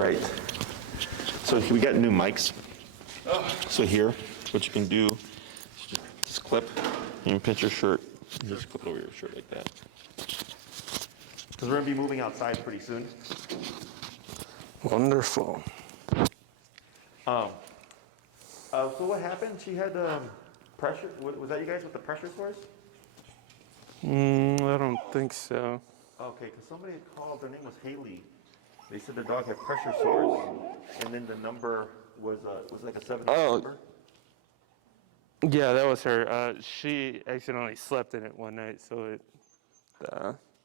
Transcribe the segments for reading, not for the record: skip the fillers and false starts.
right. So we got new mics. So here, what you can do is just clip. You can pinch your shirt. And just clip it over your shirt like that. Because we're going to be moving outside pretty soon. Wonderful. So what happened? She had pressure. Was that you guys with the pressure sores? I don't think so. Okay, because somebody had called. Their name was Haley. They said their dog had pressure sores, and then the number was like a 7 number. Yeah, that was her. She accidentally slept in it one night, so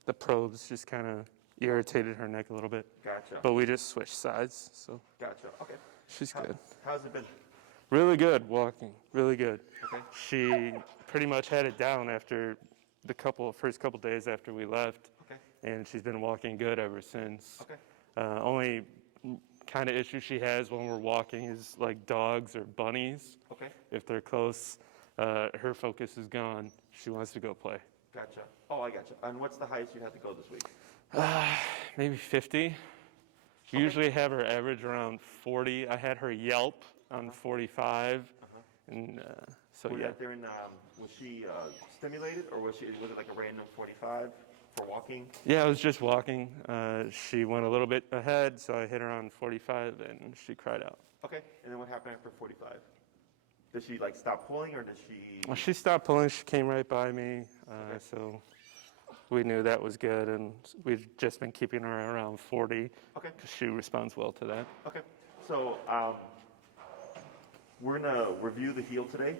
the probes just kind of irritated her neck a little bit. Gotcha. But we just switched sides, so. Gotcha. Okay. She's good. How's it been? Really good walking. Really good. Okay. She pretty much had it down after the first couple days after we left. Okay. And she's been walking good ever since. Okay. Only kind of issue she has when we're walking is like dogs or bunnies. Okay. If they're close, her focus is gone. She wants to go play. Gotcha. Oh, I gotcha. And what's the highest you had to go this week? Maybe 50. We usually have her average around 40. I had her yelp on 45. And so Were you yeah. out there in, was she stimulated, or was it like a random 45 for walking? Yeah, I was just walking. She went a little bit ahead, so I hit her on 45, and she cried out. Okay. And then what happened after 45? Did she like stop pulling, or did she? Well, she stopped pulling. She came right by me, so we knew that was good, and we've just been keeping her around 40. Okay. Because she responds well to that. Okay. So we're gonna review the heel today,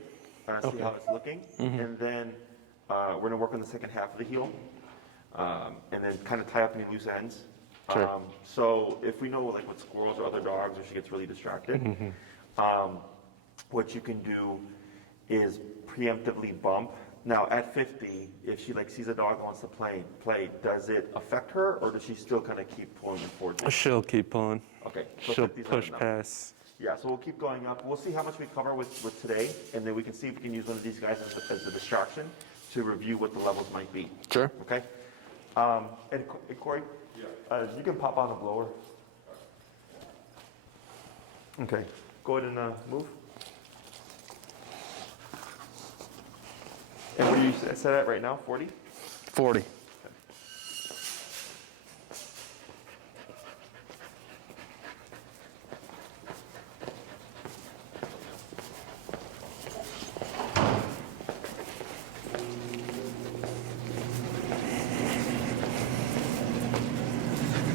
see how it's looking, and then we're gonna work on the second half of the heel, and then kind of tie up any loose ends. Sure. So if we know like with squirrels or other dogs, or she gets really distracted, what you can do is preemptively bump. Now at 50, if she like sees a dog and wants to play, does it affect her, or does she still kind of keep pulling it forward? She'll keep pulling. Okay. So She'll 50's not push enough. past. Yeah, so we'll keep going up. We'll see how much we cover with today, and then we can see if we can use one of these guys as a distraction to review what the levels might be. Sure. Okay? And Corey, you can pop on the blower. Okay. Go ahead and move. And where do you set at right now? 40? 40.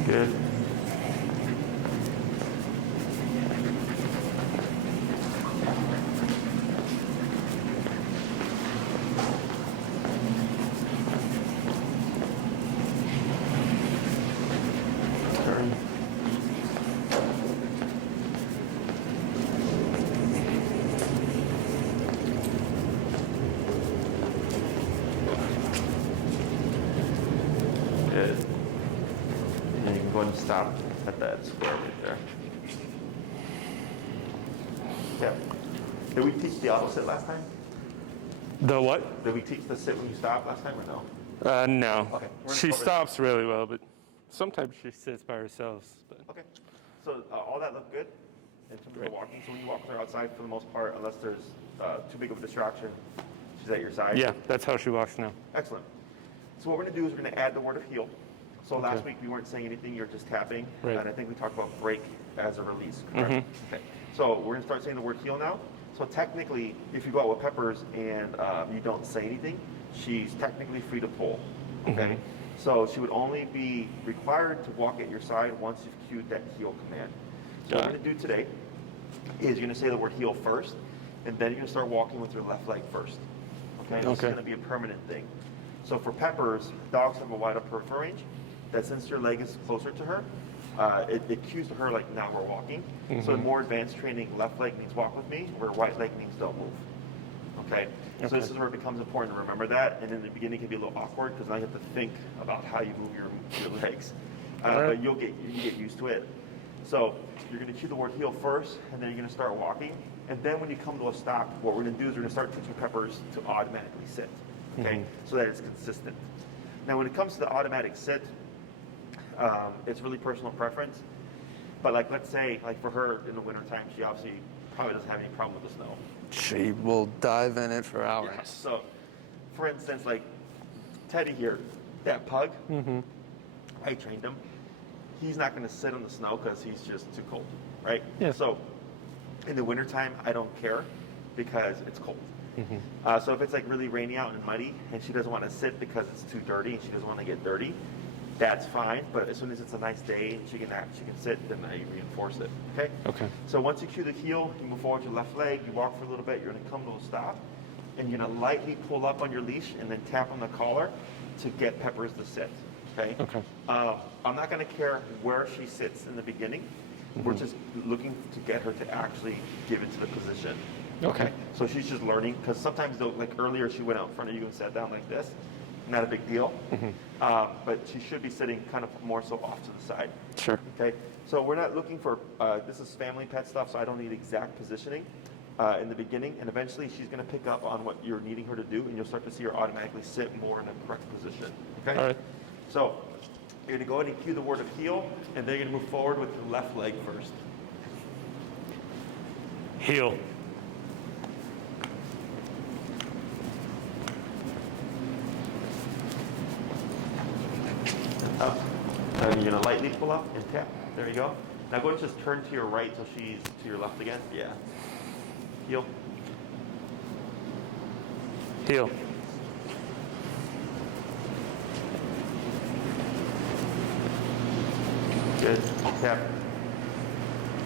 Good. Turn. Good. And then you can go ahead and stop at that square right there. Yeah. Did we teach the auto sit last time? The what? Did we teach the sit when you stop last time or no? No. Okay, we're gonna She cover- stops really well, but sometimes she sits by herself. But Okay. So all that looked good in terms of the walking. So when you walk with her outside, for the most part, unless there's too big of a distraction, she's at your side. yeah, that's how she walks now. Excellent. So what we're going to do is we're going to add the word of heel. So last week we weren't saying anything, you're just tapping. Right. And I think we talked about break as a release, correct? Okay. So we're going to start saying the word heel now. So technically, if you go out with Peppers and you don't say anything, she's technically free to pull. Okay. So she would only be required to walk at your side once you've cued that heel command. So what we're going to do today is you're going to say the word heel first, and then you're going to start walking with your left leg first. Okay. This is going to be a permanent thing. So for Peppers, dogs have a wider peripheral range. That since your leg is closer to her, it cues to her like now we're walking. So in more advanced training, left leg means walk with me, where right leg means don't move. Okay? So this is where it becomes important to remember that. And in the beginning, it can be a little awkward because now you have to think about how you move your legs. But you get used to it. So you're going to cue the word heel first, and then you're going to start walking. And then when you come to a stop, what we're going to do is we're going to start teaching Peppers to automatically sit. Okay? So that it's consistent. Now when it comes to the automatic sit, it's really personal preference. But like, let's say, like for her in the wintertime, she obviously probably doesn't have any problem with the snow. She will dive in it for hours. Yeah. So, for instance, like Teddy here, that pug, I trained him. He's not going to sit on the snow because he's just too cold, right? Yeah. So, in the wintertime, I don't care because it's cold. So if it's like really rainy out and muddy and she doesn't want to sit because it's too dirty and she doesn't want to get dirty, that's fine. But as soon as it's a nice day and she can sit, then I reinforce it. Okay? Okay. So once you cue the heel, you move forward to your left leg, you walk for a little bit, you're going to come to a stop, and you're going to lightly pull up on your leash and then tap on the collar to get Peppers to sit. Okay? Okay. I'm not going to care where she sits in the beginning. We're just looking to get her to actually give it to the position. Okay. So she's just learning, because sometimes, though, like earlier, she went out in front of you and sat down like this. Not a big deal. But she should be sitting kind of more so off to the side. Sure. Okay. So we're not looking for, this is family pet stuff, so I don't need exact positioning in the beginning. And eventually she's going to pick up on what you're needing her to do, and you'll start to see her automatically sit more in a correct position. Okay. All right. So you're going to go ahead and cue the word of heel, and then you're going to move forward with your left leg first. Heel. Up. And you're going to lightly pull up and tap. There you go. Now go ahead and just turn to your right till she's to your left again. Yeah. Heel. Heel. Good. Tap.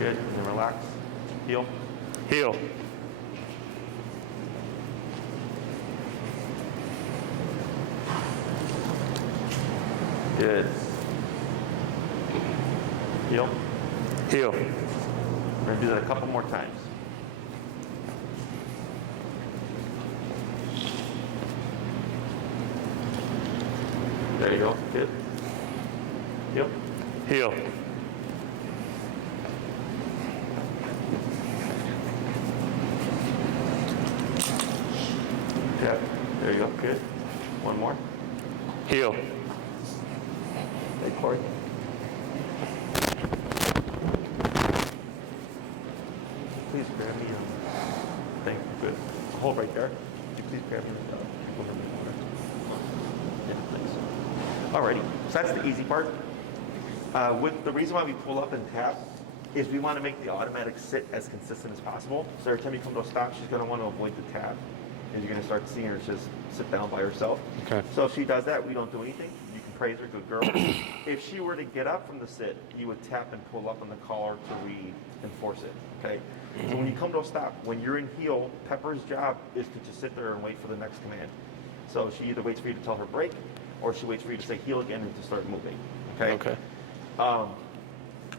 Good. And then relax. Heel. Heel. Good. Heel. Heel. We're going to do that a couple more times. There you go. Good. Heel. Heel. Tap. There you go. Good. One more. Heel. Hey, Corey. Please grab me thing. Good. Hold right there. Could you please grab me over me? Yeah, thanks. Alrighty. So that's the easy part. With the reason why we pull up and tap is we want to make the automatic sit as consistent as possible. So every time you come to a stop, she's going to want to avoid the tap. And you're going to start seeing her just sit down by herself. Okay. So if she does that, we don't do anything. You can praise her, good girl. If she were to get up from the sit, you would tap and pull up on the collar to reinforce it. Okay. So when you come to a stop, when you're in heel, Pepper's job is to just sit there and wait for the next command. So she either waits for you to tell her break, or she waits for you to say heel again and to start moving. Okay. Okay.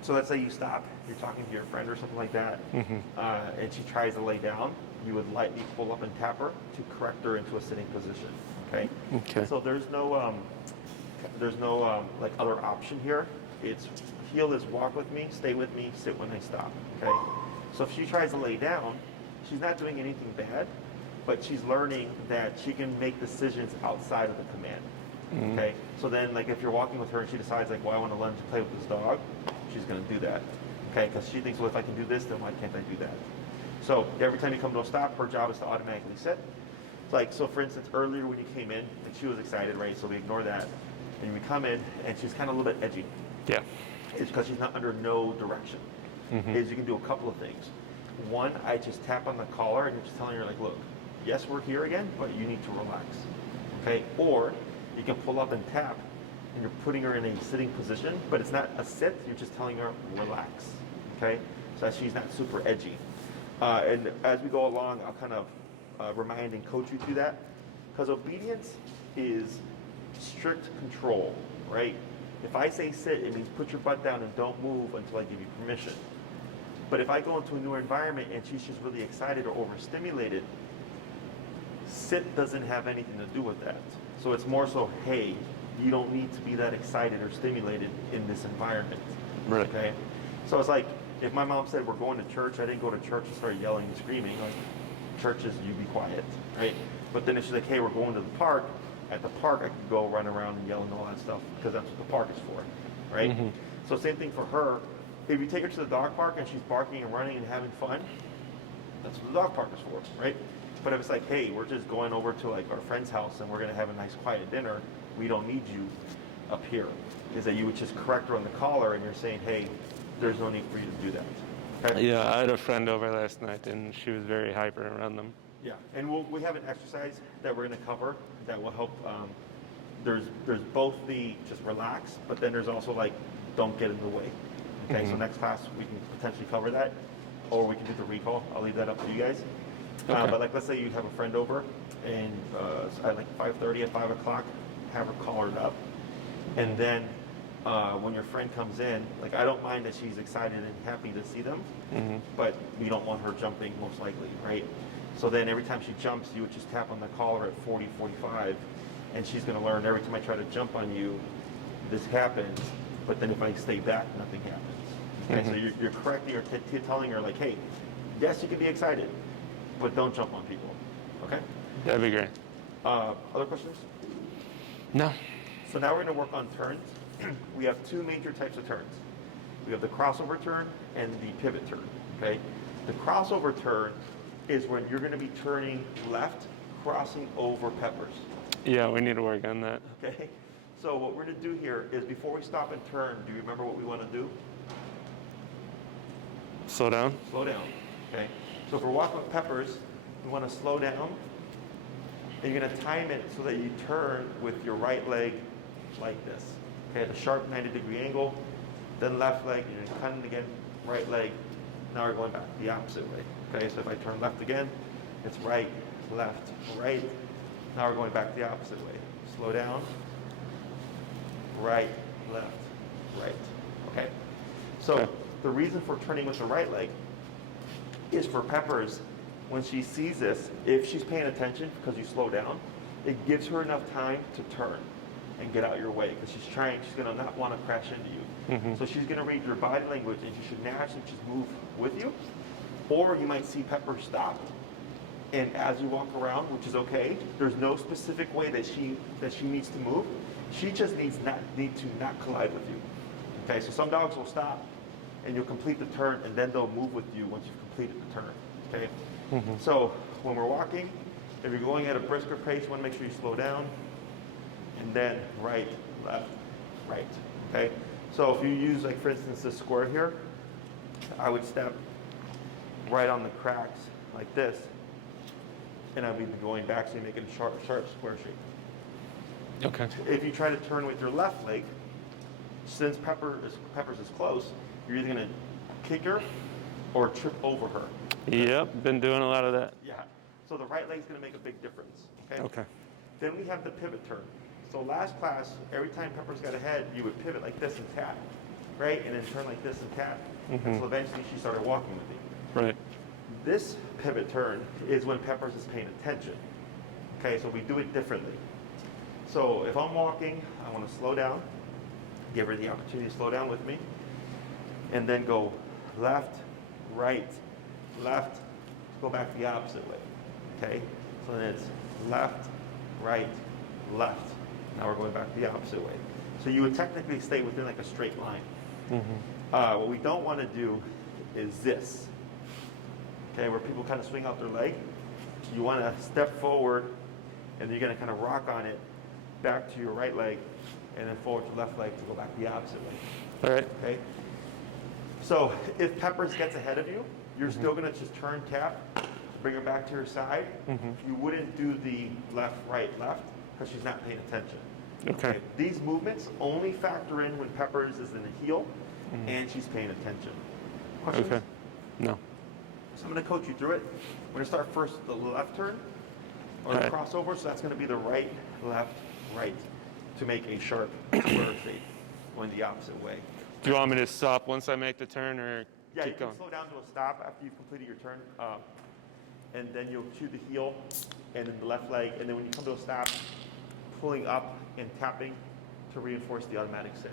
So let's say you stop, you're talking to your friend or something like that, and she tries to lay down, you would lightly pull up and tap her to correct her into a sitting position. Okay. Okay. So there's no like other option here. It's heel is walk with me, stay with me, sit when I stop. Okay. So if she tries to lay down, she's not doing anything bad, but she's learning that she can make decisions outside of the command. Okay. So then, like, if you're walking with her and she decides, like, well, I want to lunge and play with this dog, she's going to do that. Okay. Because she thinks, well, if I can do this, then why can't I do that? So every time you come to a stop, her job is to automatically sit. Like, so for instance, earlier when you came in, and she was excited, right? So we ignore that. And we come in, and she's kind of a little bit edgy. Yeah. It's because she's not under no direction. Is you can do a couple of things. One, I just tap on the collar, and you're just telling her, like, look, yes, we're here again, but you need to relax. Okay? Or you can pull up and tap, and you're putting her in a sitting position, but it's not a sit, you're just telling her, relax. Okay? So that she's not super edgy. And as we go along, I'll kind of remind and coach you through that. Because obedience is strict control, right? If I say sit, it means put your butt down and don't move until I give you permission. But if I go into a new environment and she's just really excited or overstimulated, sit doesn't have anything to do with that. So it's more so, hey, you don't need to be that excited or stimulated in this environment. Right. Okay? So it's like, if my mom said we're going to church, I didn't go to church and start yelling and screaming. Like, church is you be quiet, right? But then if she's like, hey, we're going to the park, at the park I could go run around and yell and all that stuff because that's what the park is for, right? So same thing for her. if you take her to the dog park and she's barking and running and having fun, that's what the dog park is for, right? But if it's like, hey, we're just going over to like our friend's house and we're gonna have a nice quiet dinner, we don't need you up here. Is that you would just correct her on the collar and you're saying, hey, there's no need for you to do that. Okay? Yeah, I had a friend over last night, and she was very hyper around them. Yeah, and we have an exercise that we're going to cover that will help. There's both the just relax, but then there's also like don't get in the way. Okay, so next class we can potentially cover that, or we can do the recall. I'll leave that up to you guys. Okay. But like let's say you have a friend over, and at like 5:30 at 5 o'clock, have her collared up, and then when your friend comes in, like I don't mind that she's excited and happy to see them, but we don't want her jumping most likely, right? So then every time she jumps, you would just tap on the collar at 40, 45, and she's going to learn every time I try to jump on you, this happens, but then if I stay back, nothing happens. Okay, so you're correcting or telling her like, hey, yes, you can be excited, but don't jump on people, okay? That'd be great. Other questions? No. So now we're going to work on turns. We have two major types of turns. We have the crossover turn and the pivot turn, okay? The crossover turn is when you're going to be turning left, crossing over Peppers. Yeah, we need to work on that. Okay? So what we're going to do here is before we stop and turn, do you remember what we want to do? Slow down. Slow down. Okay? So if we're walking with Peppers, we want to slow down. And you're going to time it so that you turn with your right leg like this. Okay, at a sharp 90-degree angle. Then left leg, you're going to cut it again, right leg. Now we're going back the opposite way. Okay, so if I turn left again, it's right, left, right. Now we're going back the opposite way. Slow down. Right, left, right. Okay. So the reason for turning with the right leg is for Peppers, when she sees this, if she's paying attention because you slow down, it gives her enough time to turn and get out your way because she's going to not want to crash into you. So she's going to read your body language and she should naturally just move with you. Or you might see Pepper stop. And as you walk around, which is okay, there's no specific way that she needs to move. She just need to not collide with you. Okay, so some dogs will stop and you'll complete the turn and then they'll move with you once you've completed the turn. Okay? So when we're walking, if you're going at a brisker pace, you want to make sure you slow down. And then right, left, right. Okay? So if you use, like for instance, this square here, I would step right on the cracks like this, and I'll be going back so you make it a sharp square shape. Okay. If you try to turn with your left leg, since Peppers is close, you're either going to kick her or trip over her. Yep, been doing a lot of that. Yeah. So the right leg's going to make a big difference. Okay? Okay. Then we have the pivot turn. So last class, every time Peppers got ahead, you would pivot like this and tap, right? And then turn like this and tap. And so eventually she started walking with me. Right. This pivot turn is when Peppers is paying attention. Okay, so we do it differently. So if I'm walking, I want to slow down, give her the opportunity to slow down with me, and then go left, right, left, go back the opposite way. Okay, so then it's left, right, left. Now we're going back the opposite way. So you would technically stay within like a straight line. What we don't want to do is this. Okay, where people kind of swing out their leg. You want to step forward, and you're going to kind of rock on it back to your right leg, and then forward to left leg to go back the opposite way. All right. Okay. So if Peppers gets ahead of you, you're still going to just turn, tap, bring her back to her side. You wouldn't do the left, right, left because she's not paying attention. Okay. These movements only factor in when Peppers is in the heel and she's paying attention. Questions? Okay. No. So I'm going to coach you through it. We're going to start first the left turn or the crossover. So that's going to be the right, left, right to make a sharp square shape going the opposite way. Do you want me to stop once I make the turn, or Yeah, you keep can going? slow down to a stop after you've completed your turn. And then you'll cue the heel and then the left leg. And then when you come to a stop, pulling up and tapping to reinforce the automatic setting.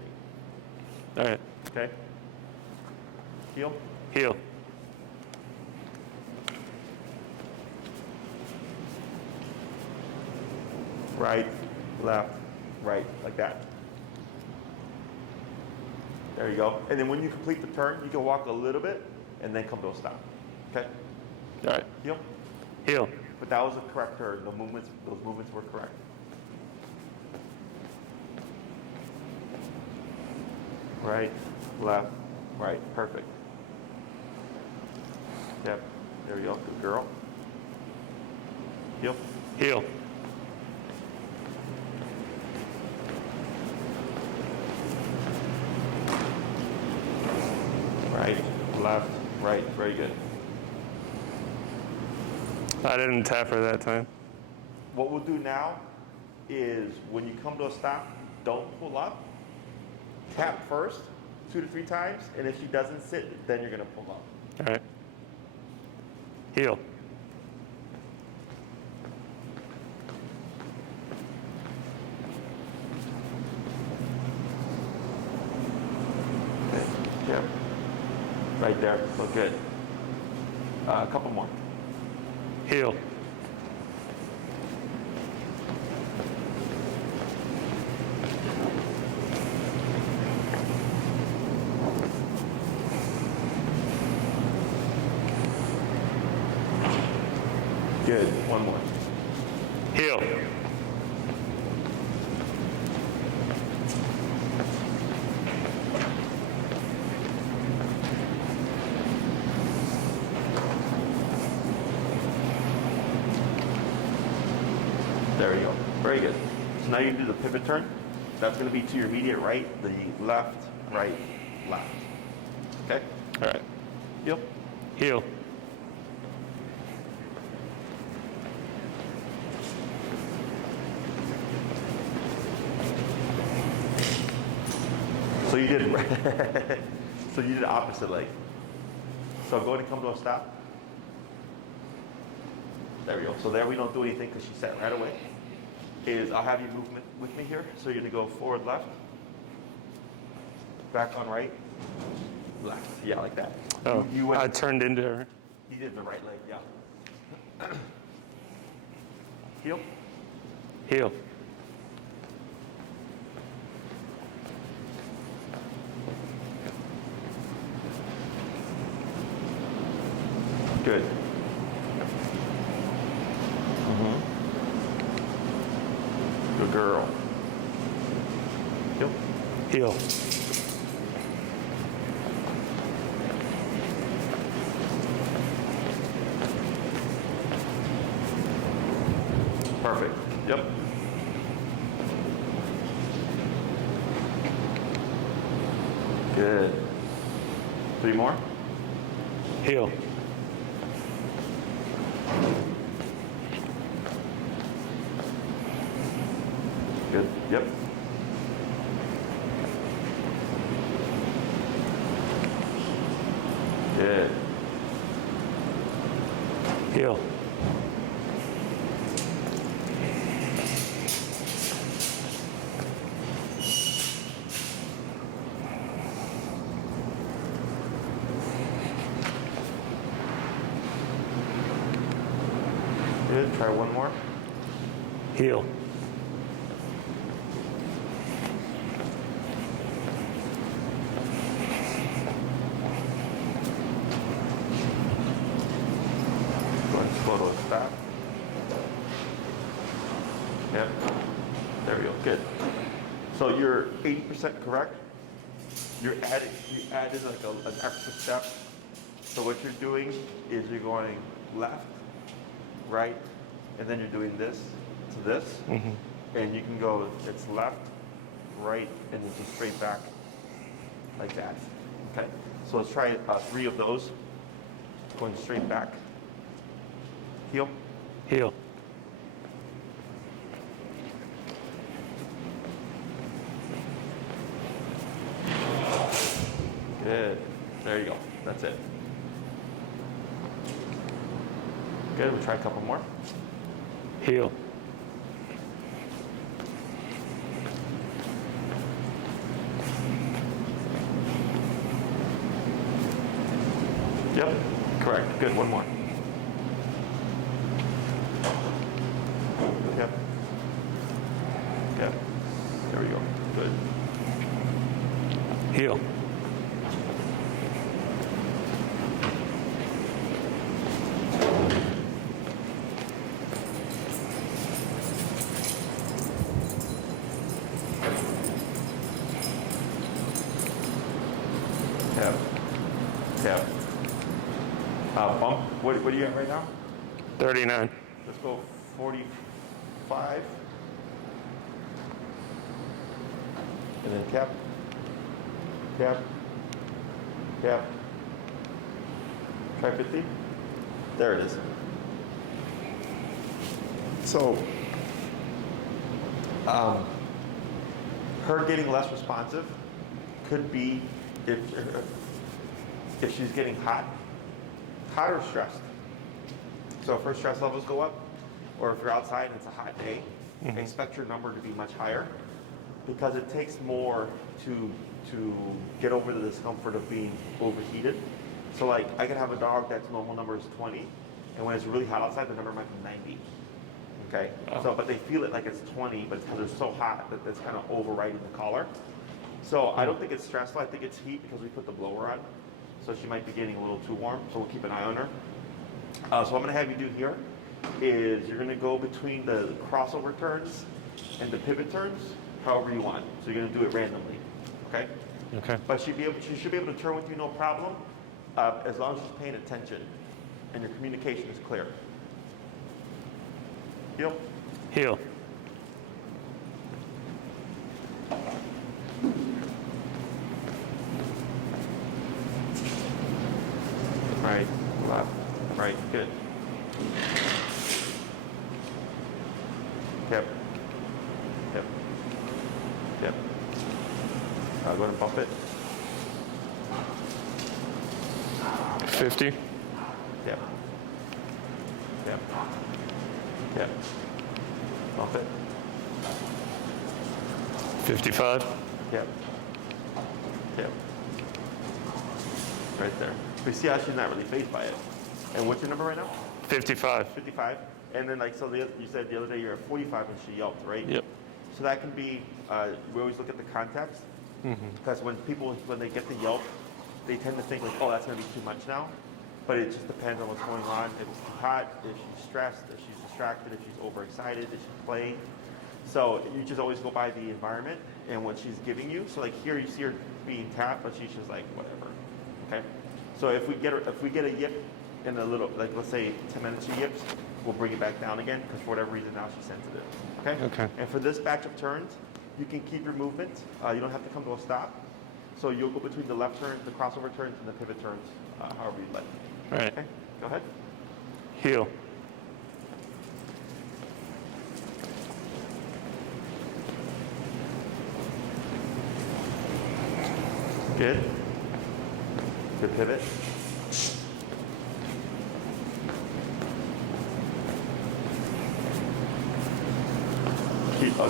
All right. Okay? Heel. Heel. Right, left, right, like that. There you go. And then when you complete the turn, you can walk a little bit and then come to a stop. Okay? All right. Heel. Heel. But that was a correct turn. Those movements were correct. Right, left, right. Perfect. Yep. There you go. Good girl. Heel. Heel. Right, left, right. Very good. I didn't tap her that time. What we'll do now is when you come to a stop, don't pull up. Tap first 2 to 3 times, and if she doesn't sit, then you're going to pull up. All right. Heel. Okay. Yep. Right there. Look good. A couple more. Heel. Good. One more. Heel. There you go. Very good. So now you do the pivot turn. That's going to be to your immediate right, the left, right, left. Okay? All right. Yep. Heel. So you did so you did the opposite leg. So go ahead and come to a stop. There we go. So there we don't do anything because she sat right away. I'll have you move with me here. So you're gonna go forward left, back on right, left. Yeah, like that. Oh, you went. I turned into her. You did the right leg. Yeah. Heel. Heel. Good. Good girl. Heel. Heel. Perfect. Yep. Good. 3 more. Heel. Good. Yep. Good. Heel. Good. Try one more. Heel. Go to a stop. Yep. There we go. Good. So you're 80% correct. You added like an extra step. So what you're doing is you're going left, right, and then you're doing this to this. And you can go, it's left, right, and then just straight back like that. Okay? So let's try 3 of those. Going straight back. Heel. Heel. Good. There you go. That's it. Good. We'll try a couple more. Heel. Yep. Correct. Good. One more. Yep. Yep. There we go. Good. Heel. What do you have right now? 39. Let's go 45. And then cap. Cap. Cap. Try 50. There it is. So, her getting less responsive could be if she's getting hot or stressed. So if her stress levels go up, or if you're outside and it's a hot day, expect your number to be much higher, because it takes more to get over the discomfort of being overheated. So like I could have a dog that's normal number is 20, and when it's really hot outside, the number might be 90. Okay, so but they feel it like it's 20, but it's because they're so hot that that's kind of overriding the collar. So I don't think it's stressful. I think it's heat because we put the blower on. So she might be getting a little too warm. So we'll keep an eye on her. So what I'm going to have you do here is you're going to go between the crossover turns and the pivot turns, however you want. So you're going to do it randomly. Okay. Okay. But she should be able to turn with you no problem, as long as she's paying attention and your communication is clear. Heel. Heel. Right, left, right, good. Hip, hip, hip. Go ahead and bump it. 50. Yep. Yep. Yep. Bump it. 55. Yep. Yep. Right there. We see how she's not really fazed by it. And what's your number right now? 55. 55. And then like, so you said the other day you're at 45 and she yelped, right? Yep. So that can be, we always look at the context. Because when they get the yelp, they tend to think like, oh, that's going to be too much now. But it just depends on what's going on. If it's too hot, if she's stressed, if she's distracted, if she's overexcited, if she's playing. So you just always go by the environment and what she's giving you. So like here you see her being tapped, but she's just like, whatever. Okay? So if we get a yip in a little, like let's say 10 minutes she yips, we'll bring it back down again because for whatever reason now she's sensitive. Okay? Okay. And for this batch of turns, you can keep your movement. You don't have to come to a stop. So you'll go between the left turns, the crossover turns, and the pivot turns, however you'd like. All right. Okay, go ahead. Heel. Good. Good pivot.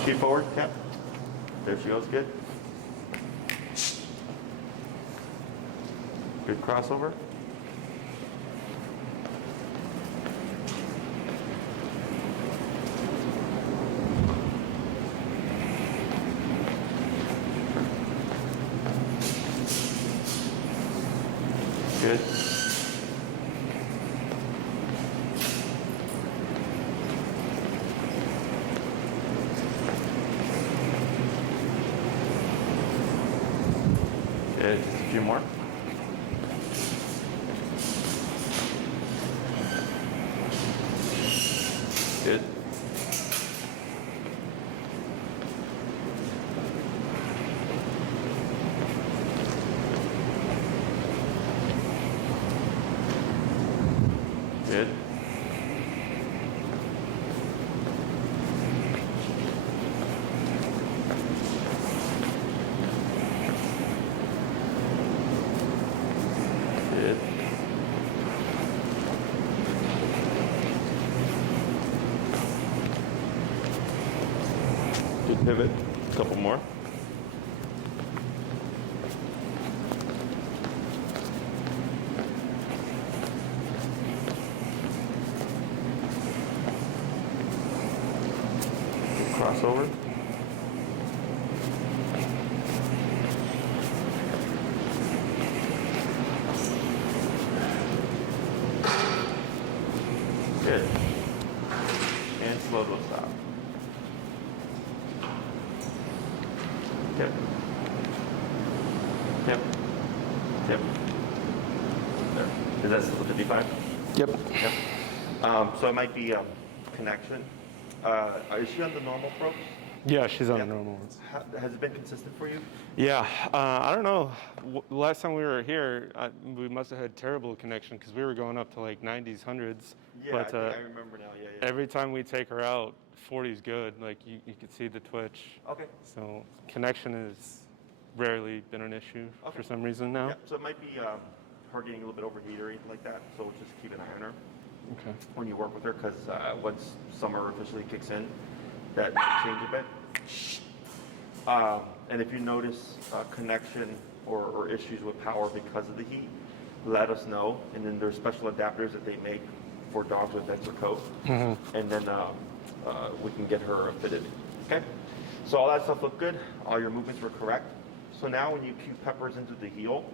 Keep forward, Cap. There she goes, good. Good crossover. Good. Good. Just a few more. Good. Good. Good. Good pivot. A couple more. Good crossover. Good. And slow to a stop. Yep. Yep. Yep. There. Is that still 55? Yep. Yep. So it might be connection. Is she on the normal probes? Yeah, she's on Yep. the normal ones. Has it been consistent for you? Yeah, I don't know. Last time we were here, we must have had terrible connection because we were going up to like 90s, 100s. Yeah, But I remember now. Yeah, yeah. every time we take her out, 40's good. Like you could see the twitch. Okay. So connection has rarely been an issue for some reason now. Yeah, so it might be her getting a little bit overheated or anything like that. So just keep an eye on her Okay. when you work with her, because once summer officially kicks in, that might change a bit. And if you notice connection or issues with power because of the heat, let us know. And then there's special adapters that they make for dogs with vents or coat. And then we can get her fitted. Okay? So all that stuff looked good. All your movements were correct. So now when you cue Peppers into the heel,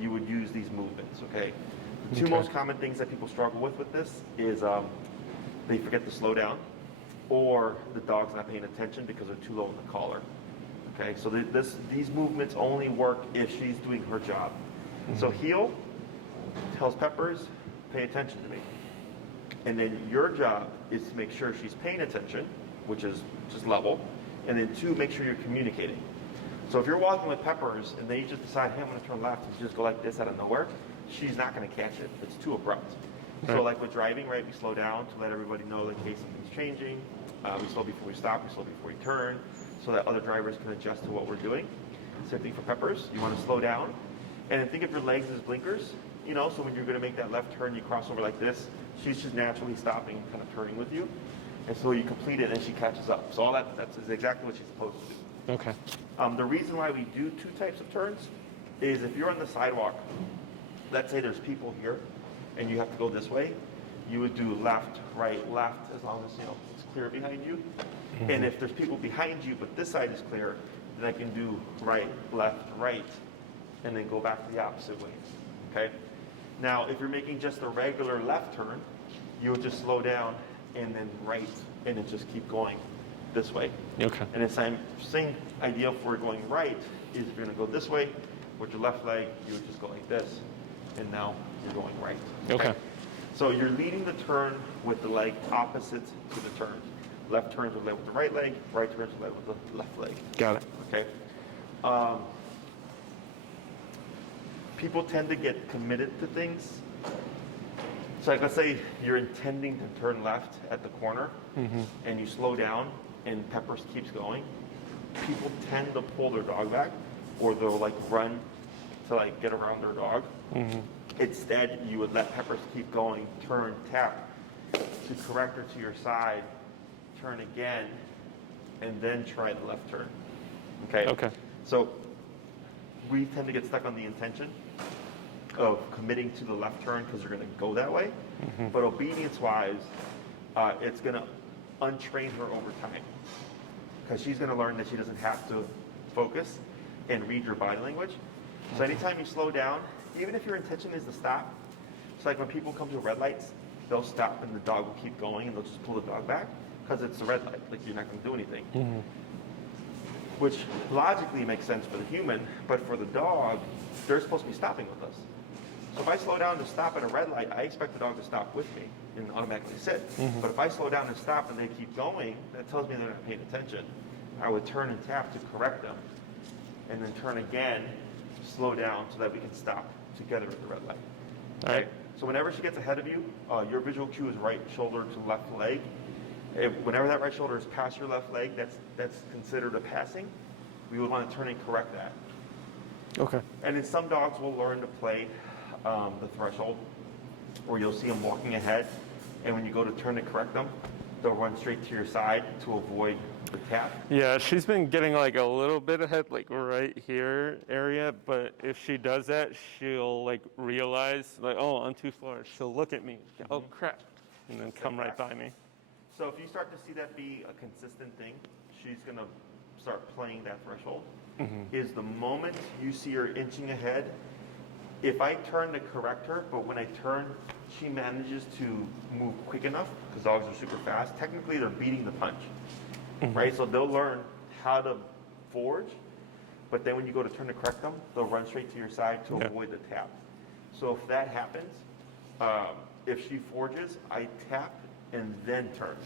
you would use these movements, okay? The two most common things that people struggle with this is they forget to slow down, or the dog's not paying attention because they're too low in the collar. Okay, so these movements only work if she's doing her job. So heel tells Peppers, pay attention to me. And then your job is to make sure she's paying attention, which is just level. And then 2, make sure you're communicating. So if you're walking with Peppers and they just decide, hey, I'm going to turn left, and you just go like this out of nowhere, she's not going to catch it. It's too abrupt. So like with driving, right, we slow down to let everybody know in case something's changing. We slow before we stop, we slow before we turn, so that other drivers can adjust to what we're doing. Same thing for Peppers. You want to slow down. And then think of your legs as blinkers, you know, so when you're going to make that left turn, you cross over like this, she's just naturally stopping, kind of turning with you. And so you complete it and she catches up. So all that's exactly what she's supposed to do. Okay. The reason why we do 2 types of turns is if you're on the sidewalk, let's say there's people here and you have to go this way, you would do left, right, left, as long as, you know, it's clear behind you. And if there's people behind you, but this side is clear, then I can do right, left, right, and then go back the opposite way, okay? Now, if you're making just a regular left turn, you would just slow down and then right, and then just keep going this way. Okay. And the same idea for going right is if you're gonna go this way, with your left leg, you would just go like this, and now you're going right. Okay. So you're leading the turn with the leg opposite to the turn. Left turns with the right leg, right turns with the left leg. Got it. Okay. People tend to get committed to things. So like, let's say you're intending to turn left at the corner, and you slow down, and Peppers keeps going. People tend to pull their dog back, or they'll like run to like get around their dog. Instead, you would let Peppers keep going, turn, tap, to correct her to your side, turn again, and then try the left turn. Okay? Okay. So we tend to get stuck on the intention of committing to the left turn because you're going to go that way. But obedience-wise, it's going to untrain her over time, because she's going to learn that she doesn't have to focus and read your body language. So anytime you slow down, even if your intention is to stop, it's like when people come to red lights, they'll stop and the dog will keep going and they'll just pull the dog back because it's a red light, like you're not going to do anything. Which logically makes sense for the human, but for the dog, they're supposed to be stopping with us. So if I slow down to stop at a red light, I expect the dog to stop with me and automatically sit. But if I slow down and stop and they keep going, that tells me they're not paying attention. I would turn and tap to correct them, and then turn again, slow down so that we can stop together at the red light. All right. So whenever she gets ahead of you, your visual cue is right shoulder to left leg. Whenever that right shoulder is past your left leg, that's considered a passing. We would want to turn and correct that. Okay. And then some dogs will learn to play the threshold, or you'll see them walking ahead, and when you go to turn and correct them, they'll run straight to your side to avoid the tap. Yeah, she's been getting like a little bit ahead, like right here area, but if she does that, she'll like realize, like, oh, I'm too far. She'll look at me, oh crap, and then come right by me. So if you start to see that be a consistent thing, she's going to start playing that threshold. Is the moment you see her inching ahead, if I turn to correct her, but when I turn, she manages to move quick enough, because dogs are super fast, technically they're beating the punch. Right? So they'll learn how to forge, but then when you go to turn to correct them, they'll run straight to your side to avoid the tap. So if that happens, If she forges, I tap and then turn.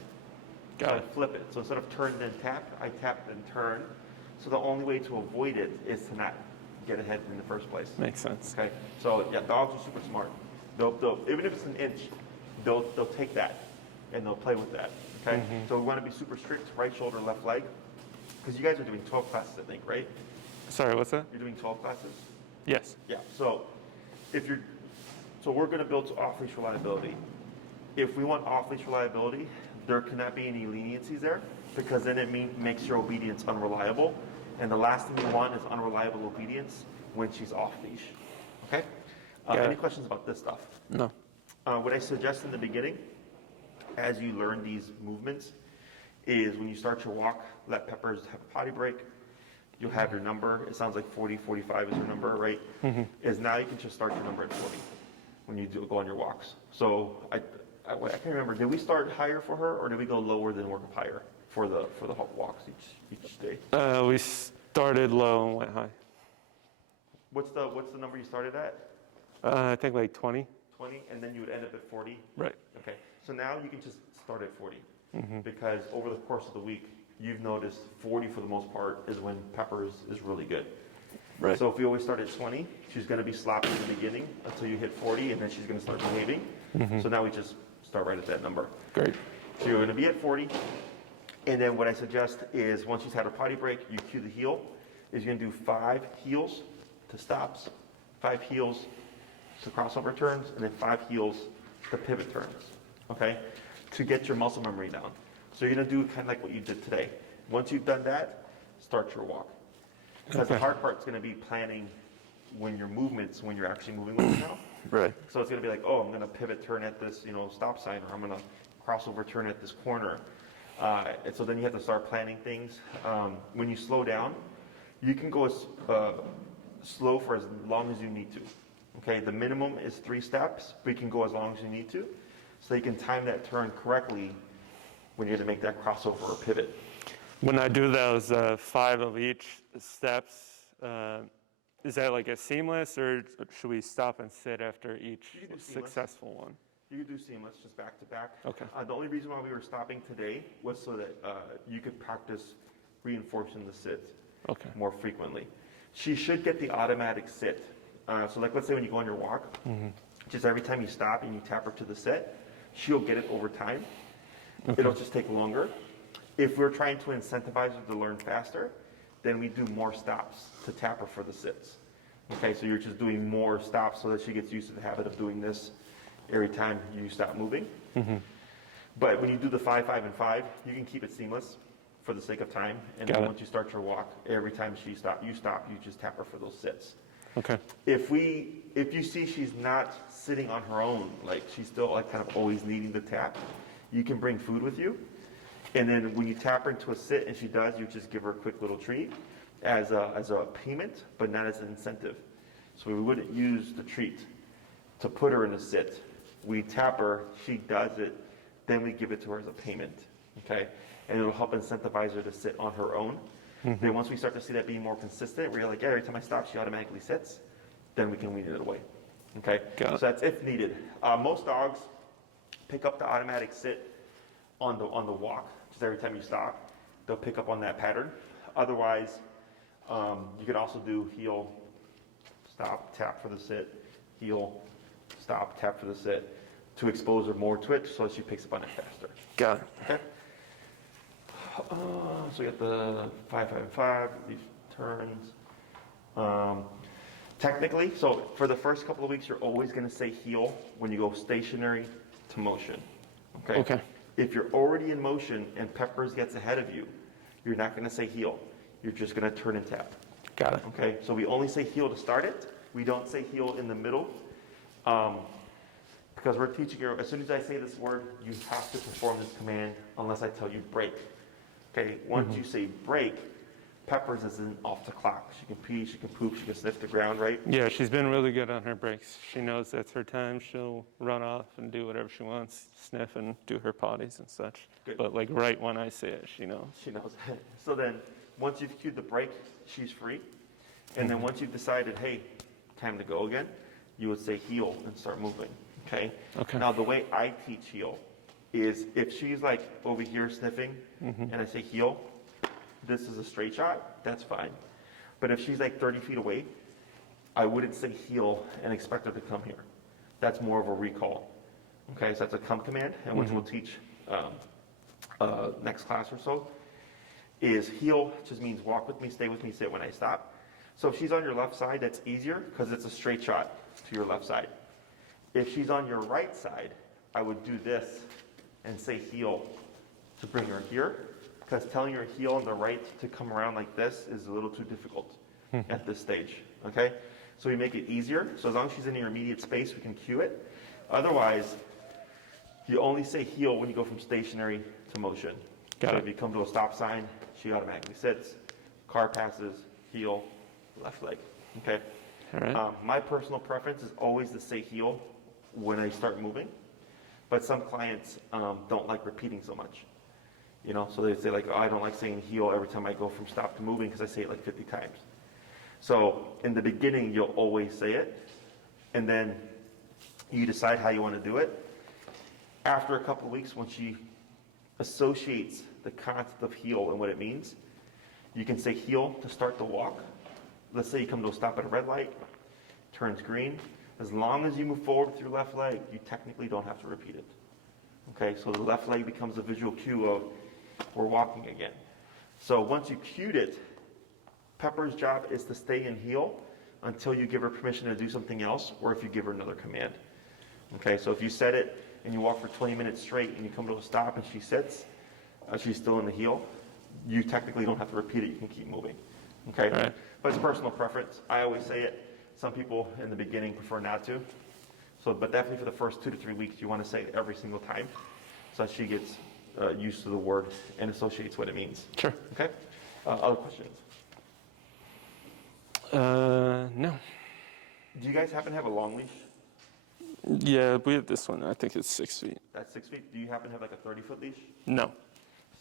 So Got I it. flip it. So instead of turn then tap, I tap then turn. So the only way to avoid it is to not get ahead in the first place. Makes sense. Okay. So yeah, dogs are super smart. They'll even if it's an inch, they'll take that and they'll play with that. Okay. So we want to be super strict. Right shoulder, left leg. Because you guys are doing 12 classes, I think, right? Sorry, what's that? You're doing 12 classes. Yes. Yeah. So we're going to build off-leash reliability. If we want off-leash reliability, there cannot be any leniencies there because then it makes your obedience unreliable. And the last thing you want is unreliable obedience when she's off-leash. Okay? Any questions about this stuff? No. What I suggest in the beginning, as you learn these movements, is when you start your walk, let Peppers have a potty break. You'll have your number. It sounds like 40, 45 is your number, right? Is now you can just start your number at 40 when you go on your walks. So I can't remember. Did we start higher for her, or did we go lower than work up higher for the walks each day? We started low and went high. What's the number you started at? I think like 20. 20, and then you would end up at 40. Right. Okay. So now you can just start at 40 because over the course of the week, you've noticed 40 for the most part is when Peppers is really good. Right. So if we always start at 20, she's going to be sloppy in the beginning until you hit 40, and then she's going to start behaving. So now we just start right at that number. Great. So you're going to be at 40, and then what I suggest is once she's had her potty break, you cue the heel. Is you're going to do 5 heels to stops, 5 heels to crossover turns, and then 5 heels to pivot turns. Okay, to get your muscle memory down. So you're going to do kind of like what you did today. Once you've done that, start your walk. Because the hard part's going to be planning when your movements, when you're actually moving with it now. Right. So it's going to be like, oh, I'm going to pivot turn at this, stop sign, or I'm going to crossover turn at this corner. And so then you have to start planning things. When you slow down, you can go as slow for as long as you need to. Okay, the minimum is 3 steps, but you can go as long as you need to. So you can time that turn correctly when you're going to make that crossover or pivot. When I do those 5 of each steps, is that like a seamless, or should we stop and sit after each successful one? You could do seamless, just back to back. Okay. The only reason why we were stopping today was so that you could practice reinforcing the sit more frequently. She should get the automatic sit. So like let's say when you go on your walk, just every time you stop and you tap her to the sit, she'll get it over time. It'll just take longer. If we're trying to incentivize her to learn faster, then we do more stops to tap her for the sits. Okay, so you're just doing more stops so that she gets used to the habit of doing this every time you stop moving. But when you do the 5, 5, and 5, you can keep it seamless for the sake of time. And then once you start your walk, every time you stop, you just tap her for those sits. Okay. If you see she's not sitting on her own, like she's still like kind of always needing the tap, you can bring food with you. And then when you tap her into a sit and she does, you just give her a quick little treat as a payment, but not as an incentive. So we wouldn't use the treat to put her in a sit. We tap her, she does it, then we give it to her as a payment. Okay? And it'll help incentivize her to sit on her own. Then once we start to see that being more consistent, where you're like, yeah, every time I stop, she automatically sits, then we can wean it away. Okay? Got it. So that's if needed. Most dogs pick up the automatic sit on the walk. Just every time you stop, they'll pick up on that pattern. Otherwise, you can also do heel, stop, tap for the sit, heel, stop, tap for the sit, to expose her more to it so that she picks up on it faster. Got it. Okay? So we got the 5, 5, and 5, these turns. Technically, so for the first couple of weeks, you're always going to say heel when you go stationary to motion. Okay? Okay. If you're already in motion and Peppers gets ahead of you, you're not going to say heel. You're just going to turn and tap. Got it. Okay? So we only say heel to start it. We don't say heel in the middle. Because we're teaching her, as soon as I say this word, you have to perform this command unless I tell you break. Okay? Once you say break, Peppers isn't off the clock. She can pee, she can poop, she can sniff the ground, right? Yeah, she's been really good on her breaks. She knows that's her time. She'll run off and do whatever she wants, sniff and do her potties and such. Good. But like right when I say it, she knows. She knows. So then, once you've cued the break, she's free. And then once you've decided, hey, time to go again, you would say heel and start moving. Okay? Okay. Now, the way I teach heel is if she's like over here sniffing and I say heel, this is a straight shot, that's fine. But if she's like 30 feet away, I wouldn't say heel and expect her to come here. That's more of a recall. Okay, so that's a come command, and which we'll teach next class or so, is heel just means walk with me, stay with me, sit when I stop. So if she's on your left side, that's easier because it's a straight shot to your left side. If she's on your right side, I would do this and say heel to bring her here, because telling her heel on the right to come around like this is a little too difficult at this stage, okay? So we make it easier. So as long as she's in your immediate space, we can cue it. Otherwise, you only say heel when you go from stationary to motion. Got So it. if you come to a stop sign, she automatically sits. Car passes, heel, left leg, okay? All right. My personal preference is always to say heel when I start moving, but some clients don't like repeating so much. You know, so they say like, oh, I don't like saying heel every time I go from stop to moving because I say it like 50 times. So in the beginning, you'll always say it, and then you decide how you want to do it. After a couple of weeks, when she associates the concept of heel and what it means, you can say heel to start the walk. Let's say you come to a stop at a red light, turns green. As long as you move forward with your left leg, you technically don't have to repeat it. Okay, so the left leg becomes a visual cue of we're walking again. So once you cued it, Pepper's job is to stay in heel until you give her permission to do something else, or if you give her another command. Okay, so if you set it and you walk for 20 minutes straight and you come to a stop and she sits, she's still in the heel, you technically don't have to repeat it, you can keep moving. Okay, Right. But it's personal preference. I always say it. Some people in the beginning prefer not to. So, but definitely for the first 2 to 3 weeks, you want to say it every single time so that she gets used to the word and associates what it means. Sure. Okay? Other questions? No. Do you guys happen to have a long leash? Yeah, we have this one. I think it's 6 feet. That's 6 feet. Do you happen to have like a 30-foot leash? No.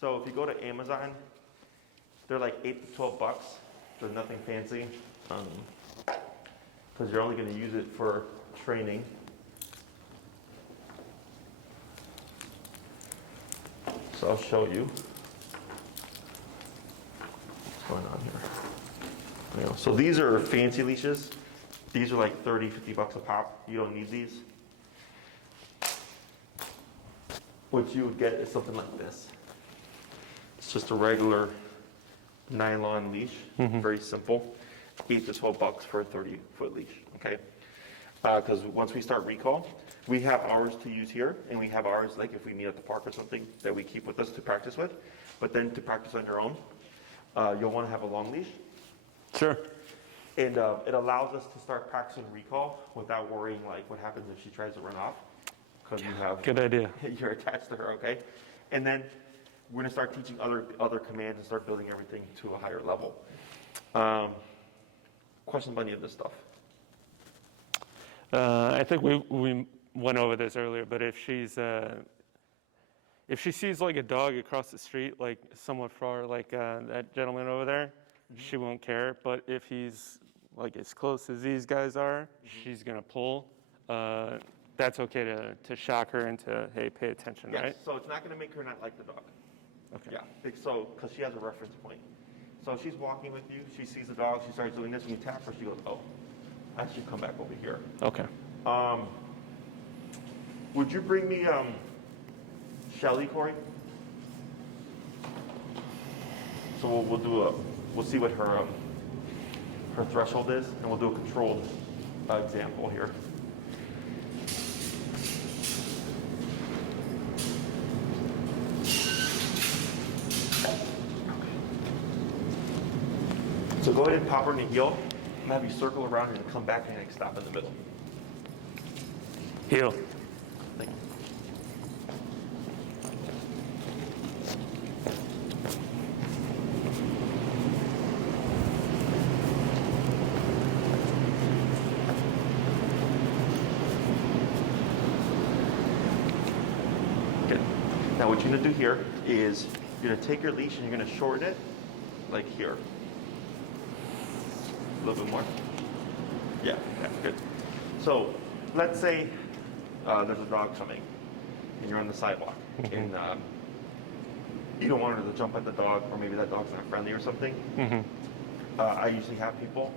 So if you go to Amazon, they're like $8 to $12. There's nothing fancy because you're only going to use it for training. So I'll show you what's going on here. There you go. So these are fancy leashes. These are like $30, $50 a pop. You don't need these. What you would get is something like this. It's just a regular nylon leash, very simple. $8 to $12 for a 30-foot leash, okay? Because once we start recall, we have ours to use here, and we have ours, like if we meet at the park or something, that we keep with us to practice with. But then to practice on your own, you'll want to have a long leash. Sure. And it allows us to start practicing recall without worrying like what happens if she tries to run off. Because you have, Good idea. you're attached to her, okay? And then we're gonna start teaching other commands and start building everything to a higher level. Questions about any of this stuff? I think we went over this earlier, but if she sees like a dog across the street, like somewhat far, like that gentleman over there, she won't care. But if he's like as close as these guys are, she's gonna pull. That's okay to shock her into, hey, pay attention, Yes, right? so it's not gonna make her not like the dog. Okay. Yeah, so, because she has a reference point. So if she's walking with you, she sees the dog, she starts doing this, and you tap her, she goes, oh, I should come back over here. Okay. Would you bring me Shelly, Corey? So we'll see what her threshold is, and we'll do a controlled example here. So go ahead and pop her in the heel, and have you circle around and come back and stop in the middle. Heel. Thank you. Good. Now what you're gonna do here is you're gonna take your leash and you're gonna shorten it like here. A little bit more. Yeah, good. So let's say there's a dog coming, and you're on the sidewalk, and you don't want her to jump at the dog, or maybe that dog's not friendly or something. I usually have people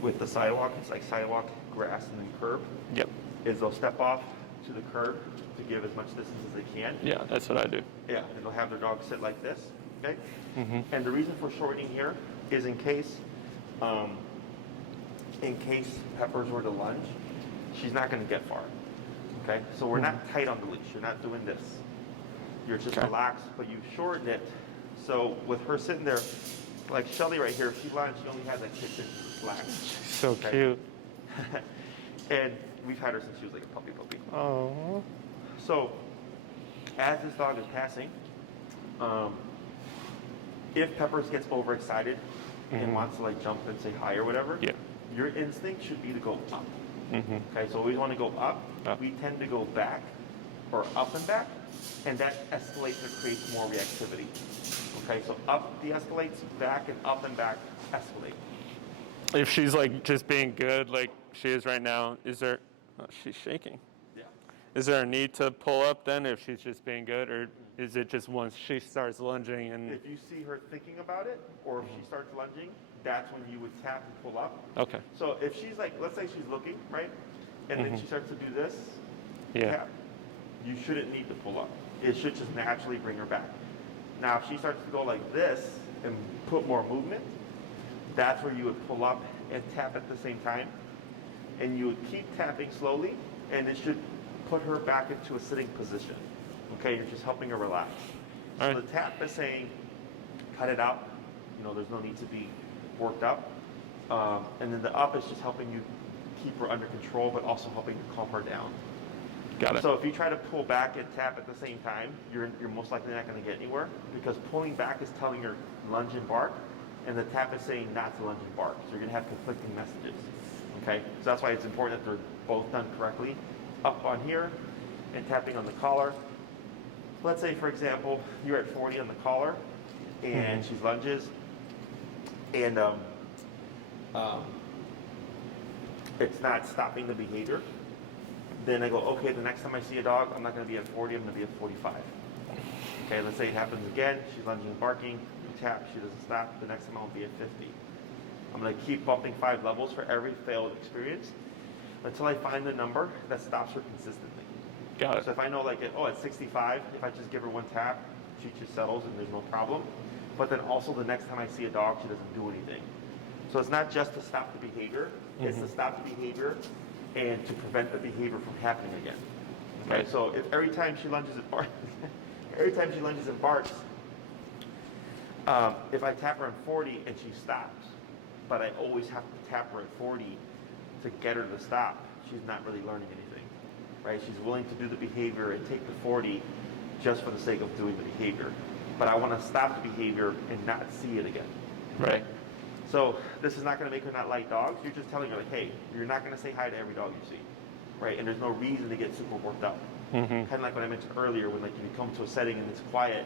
with the sidewalk. It's like sidewalk, grass, and then curb. Yep. Is they'll step off to the curb to give as much distance as they can. Yeah, that's what I do. Yeah, and they'll have their dog sit like this. Okay. And the reason for shortening here is in case Peppers were to lunge, she's not going to get far. Okay. So we're not tight on the leash. You're not doing this. You're just relaxed, but you shorten it. So with her sitting there, like Shelly right here, if she lunged, she only has like 6 inches of slack. So cute. And we've had her since she was like a puppy. Oh. So as this dog is passing, if Peppers gets overexcited and wants to like jump and say hi or whatever, your instinct should be to go up. Okay, so we want to go up. We tend to go back or up and back, and that escalates or creates more reactivity. Okay, so up de-escalates, back and up and back escalate. If she's like just being good, like she is right now, is there? Oh, she's shaking. Yeah. Is there a need to pull up then if she's just being good, or is it just once she starts lunging and? If you see her thinking about it, or if she starts lunging, that's when you would tap and pull up. Okay. So if she's like, let's say she's looking, right? And then she starts to do this, tap, you shouldn't need to pull up. It should just naturally bring her back. Now, if she starts to go like this and put more movement, that's where you would pull up and tap at the same time. And you would keep tapping slowly, and it should put her back into a sitting position. Okay, you're just helping her relax. So the tap is saying, cut it out. You know, there's no need to be worked up. And then the up is just helping you keep her under control, but also helping to calm her down. Got it. So if you try to pull back and tap at the same time, you're most likely not going to get anywhere, because pulling back is telling her lunge and bark, and the tap is saying not to lunge and bark. So you're going to have conflicting messages. Okay, so that's why it's important that they're both done correctly. Up on here and tapping on the collar. Let's say, for example, you're at 40 on the collar, and she lunges, and it's not stopping the behavior. Then I go, okay, the next time I see a dog, I'm not going to be at 40, I'm going to be at 45. Okay, let's say it happens again. She's lunging and barking. You tap, she doesn't stop. The next time I'll be at 50. I'm going to keep bumping 5 levels for every failed experience until I find the number that stops her consistently. Got it. So if I know, like, at 65, if I just give her one tap, she just settles and there's no problem. But then also the next time I see a dog, she doesn't do anything. So it's not just to stop the behavior, it's to stop the behavior and to prevent the behavior from happening again. Okay, so if every time she lunges and barks, if I tap her on 40 and she stops, but I always have to tap her at 40 to get her to stop, she's not really learning anything, right? She's willing to do the behavior and take the 40 just for the sake of doing the behavior. But I want to stop the behavior and not see it again. Right. So this is not going to make her not like dogs. You're just telling her, like, hey, you're not going to say hi to every dog you see, right? And there's no reason to get super worked up. Kind of like what I mentioned earlier, when like you come to a setting and it's quiet,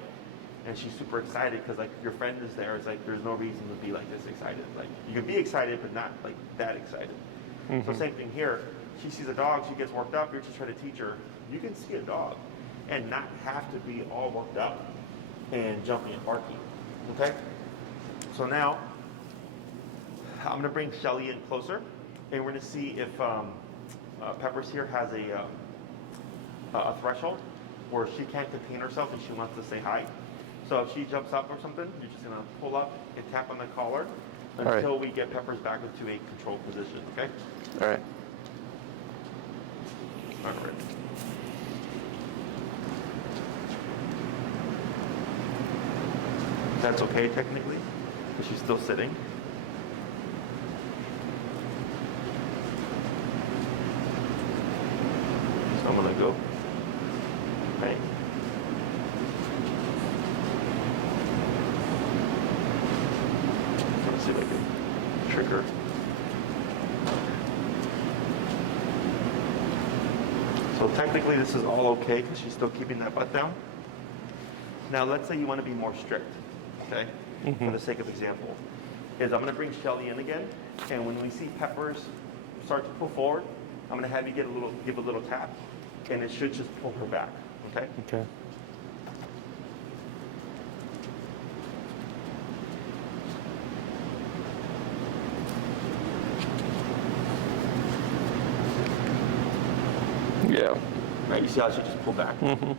and she's super excited because like your friend is there. It's like there's no reason to be like this excited. Like you can be excited, but not like that excited. So same thing here. She sees a dog, she gets worked up. You're just trying to teach her you can see a dog and not have to be all worked up and jumping and barking. Okay. So now I'm going to bring Shelly in closer, and we're going to see if Peppers here has a threshold where she can't contain herself and she wants to say hi. So if she jumps up or something, you're just going to pull up and tap on the collar until we get Peppers back into a controlled position, okay? All right. All right. That's okay technically, but she's still sitting. So I'm going to go. Okay. Let's see if I can trigger. So technically this is all okay because she's still keeping that butt down. Now let's say you want to be more strict, okay? For the sake of example, is I'm going to bring Shelly in again, and when we see Peppers start to pull forward, I'm gonna have you give a little tap, and it should just pull her back. Okay. Okay. Yeah. Right. You see how she just pulled back? Mm-hmm.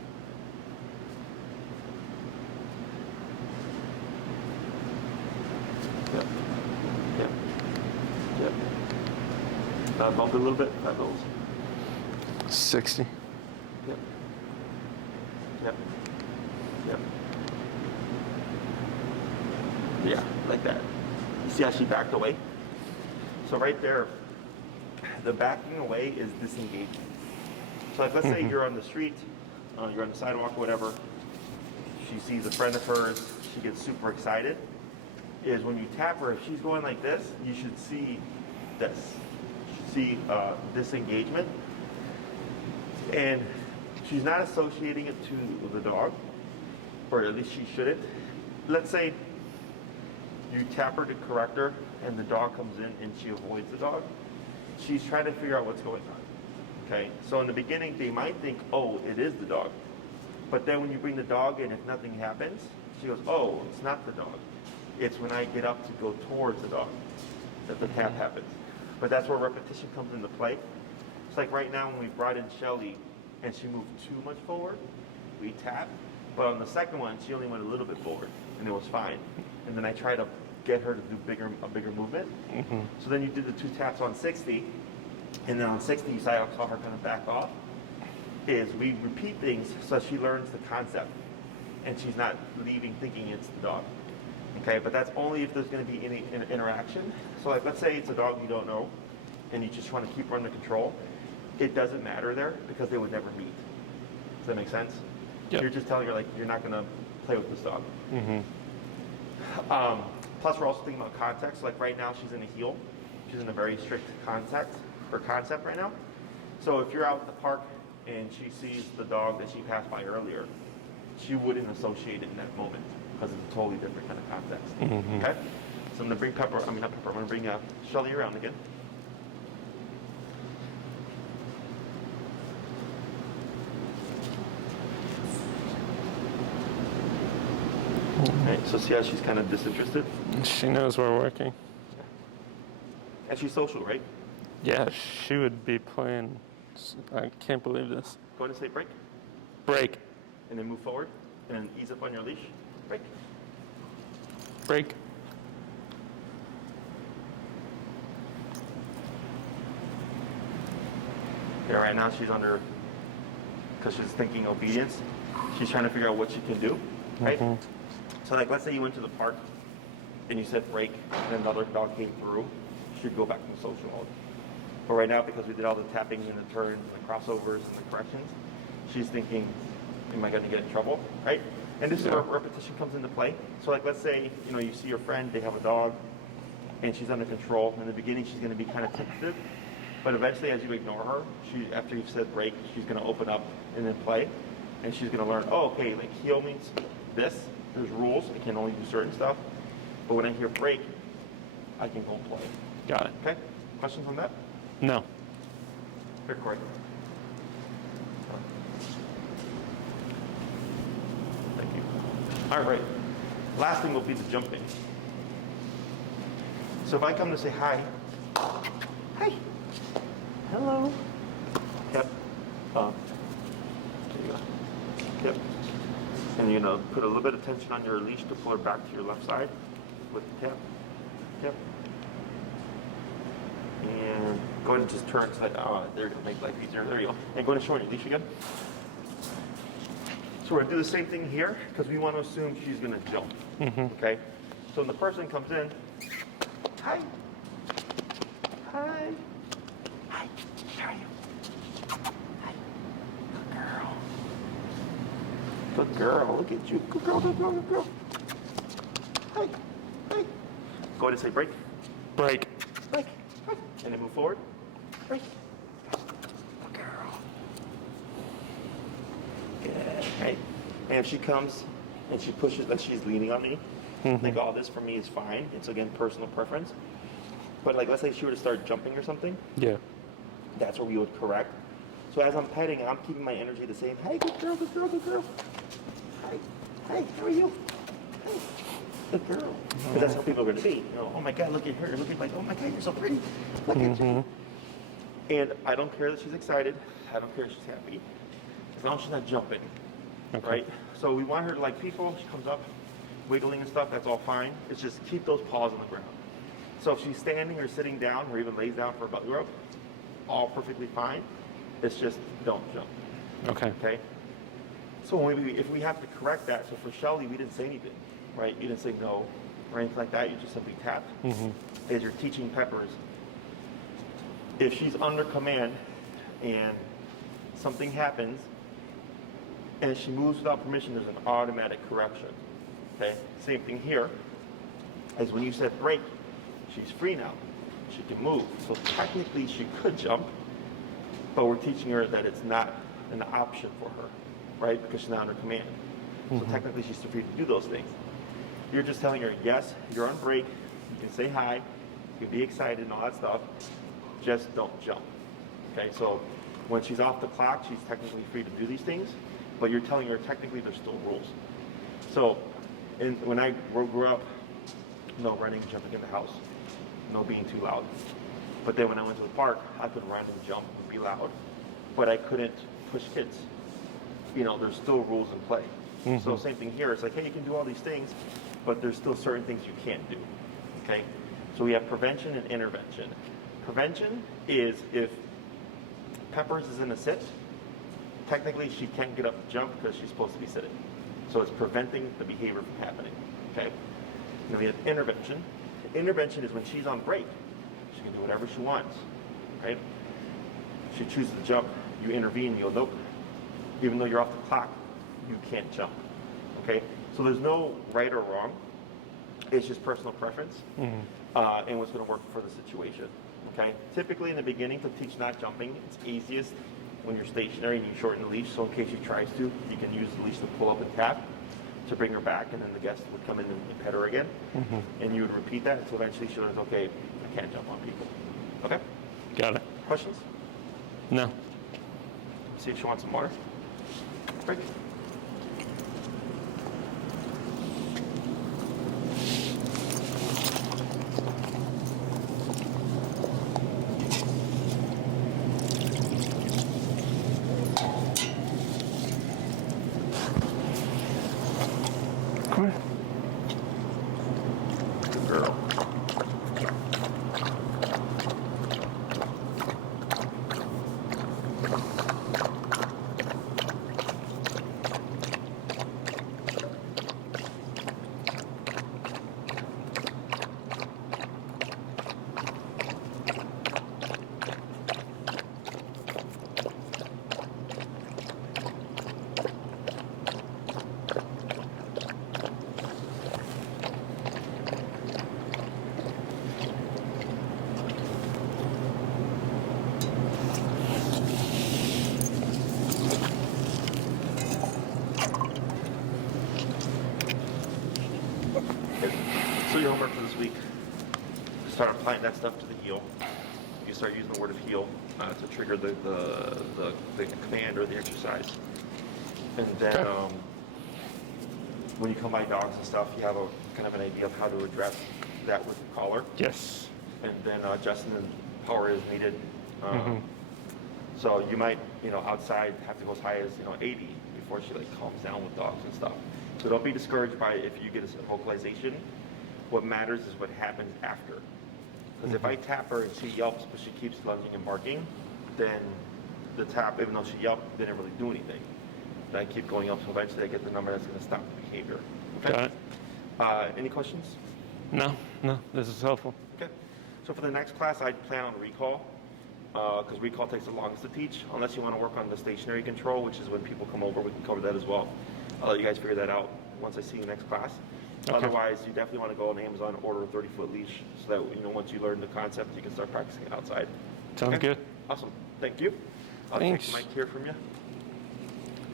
Yep. Yep. Yep. Bump it a little bit. 5 mils. 60. Yep. Yep. Yep. Yeah, like that. You see how she backed away? So right there, the backing away is disengaging. So like, let's say you're on the street, you're on the sidewalk, whatever. She sees a friend of hers. She gets super excited. Is when you tap her, if she's going like this, you should see this. You should see disengagement. And she's not associating it to the dog, or at least she shouldn't. Let's say you tap her to correct her, and the dog comes in and she avoids the dog. She's trying to figure out what's going on. Okay, so in the beginning, they might think, oh, it is the dog. But then when you bring the dog in, if nothing happens, she goes, oh, it's not the dog. It's when I get up to go towards the dog that the tap happens. But that's where repetition comes into play. It's like right now when we brought in Shelly and she moved too much forward, we tap. But on the second one, she only went a little bit forward and it was fine. And then I tried to get her to do a bigger movement. Mm-hmm. So then you did the 2 taps on 60, and then on 60 you saw her kind of back off. Is we repeat things so she learns the concept and she's not leaving thinking it's the dog. Okay, but that's only if there's going to be any interaction. So like, let's say it's a dog you don't know and you just want to keep her under control. It doesn't matter there because they would never meet. Does that make sense? Yep. You're just telling her like, you're not going to play with this dog. Mm-hmm. Plus we're also thinking about context. Like right now she's in a heel. She's in a very strict concept right now. So if you're out at the park and she sees the dog that she passed by earlier, she wouldn't associate it in that moment because it's a totally different kind of context. Mm-hmm. Okay? So I'm gonna bring I'm gonna bring Shelly around again. Right, so see how she's kind of disinterested? She knows we're working. And she's social, right? Yeah, she would be playing. I can't believe this. Go ahead and say break, Break. and then move forward, and then ease up on your leash. Break. Break. Yeah, right now she's under, because she's thinking obedience. She's trying to figure out what she can do, right? Mhm. So like, let's say you went to the park and you said break, and another dog came through, she'd go back into social mode. But right now, because we did all the tapping and the turns and the crossovers and the corrections, she's thinking, am I going to get in trouble, right? And this is where repetition comes into play. So like, let's say, you see your friend, they have a dog, and she's under control. In the beginning, she's going to be kind of tentative. But eventually, as you ignore her, after you've said break, she's going to open up and then play. And she's going to learn, oh, okay, like heel means this. There's rules. I can only do certain stuff. But when I hear break, I can go and play. Got it. Okay? Questions on that? No. Here, Corey. Thank you. All right. Last thing will be the jumping. So if I come to say hi, hi, hello. Yep. There you go. Yep. And you're gonna put a little bit of tension on your leash to pull her back to your left side with the tap. Yep. And go ahead and just turn side. There, to make life easier. There you go. And go ahead and show her your leash again. So we're gonna do the same thing here because we want to assume she's gonna jump. Mm-hmm. Okay. So when the person comes in, hi, hi, hi, how are you? Hi, good girl. Look at you, good girl, good girl, good girl. Hi, hi. Go ahead and say break, Break. break, break, and then move forward. Break. Good girl. Good. Right. And if she comes and she pushes, like she's leaning on me, like all this for me is fine. It's again personal preference. But like, let's say she were to start jumping or something. Yeah. that's where we would correct. So as I'm petting, I'm keeping my energy the same. Hey, good girl, good girl, good girl. Hey, how are you? Hey, good girl. Because that's how people are going to be. You know, oh my God, look at her. Look at my, oh my God, you're so pretty. Look at you. And I don't care that she's excited. I don't care if she's happy. As long as she's not jumping, right? So we want her to like people. She comes up, wiggling and stuff. That's all fine. It's just keep those paws on the ground. So if she's standing or sitting down or even lays down for a belly rub, all perfectly fine. It's just don't jump. Okay. So when if we have to correct that, so for Shelly, we didn't say anything, right? You didn't say no or anything like that. You just simply tapped. As you're teaching Peppers, if she's under command and something happens and she moves without permission, there's an automatic correction. Okay. Same thing here. As when you said break, she's free now. She can move. So technically, she could jump. But we're teaching her that it's not an option for her, right? Because she's not under command. So technically she's free to do those things. You're just telling her, yes, you're on break. You can say hi. You can be excited and all that stuff. Just don't jump. Okay, so when she's off the clock, she's technically free to do these things. But you're telling her technically there's still rules. So when I grew up, no running and jumping in the house. No being too loud. But then when I went to the park, I could run and jump and be loud, but I couldn't push kids. You know, there's still rules in play. So same thing here. It's like, hey, you can do all these things, but there's still certain things you can't do. Okay? So we have prevention and intervention. Prevention is if Peppers is in a sit, technically she can't get up and jump because she's supposed to be sitting. So it's preventing the behavior from happening. Okay? Then we have intervention. Intervention is when she's on break. She can do whatever she wants, right? She chooses to jump, you intervene, you go, nope. Even though you're off the clock, you can't jump, okay? So there's no right or wrong. It's just personal preference and what's going to work for the situation, okay? Typically in the beginning to teach not jumping, it's easiest when you're stationary and you shorten the leash, so in case she tries to, you can use the leash to pull up and tap to bring her back, and then the guest would come in and pet her again, and you would repeat that until eventually she learns, okay, I can't jump on people. Okay? Got it. Questions? No. See if she wants some water. Break. Come here. Good girl. So your homework for this week, start applying that stuff to the heel. You start using the word of heel to trigger the command or the exercise. And then when you come by dogs and stuff, you have a kind of an idea of how to address that with the collar. Yes. And then adjusting the power is needed. So you might, outside have to go as high as 80 before she calms down with dogs and stuff. So don't be discouraged by if you get a vocalization. What matters is what happens after. Because if I tap her and she yelps, but she keeps lunging and barking, then the tap, even though she yelped, didn't really do anything. Then I keep going up, so eventually I get the number that's going to stop the behavior. Okay? Got it. Any questions? No, this is helpful. Okay. So for the next class, I'd plan on recall, because recall takes the longest to teach, unless you want to work on the stationary control, which is when people come over, we can cover that as well. I'll let you guys figure that out once I see you next class. Okay. Otherwise, you definitely want to go on Amazon and order a 30-foot leash so that once you learn the concept, you can start practicing it outside. Sounds Okay? good. Awesome. Thank you. I'll Thanks. take the mic here from you.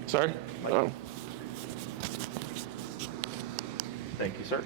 Sorry? Mike. Oh. Thank you, sir.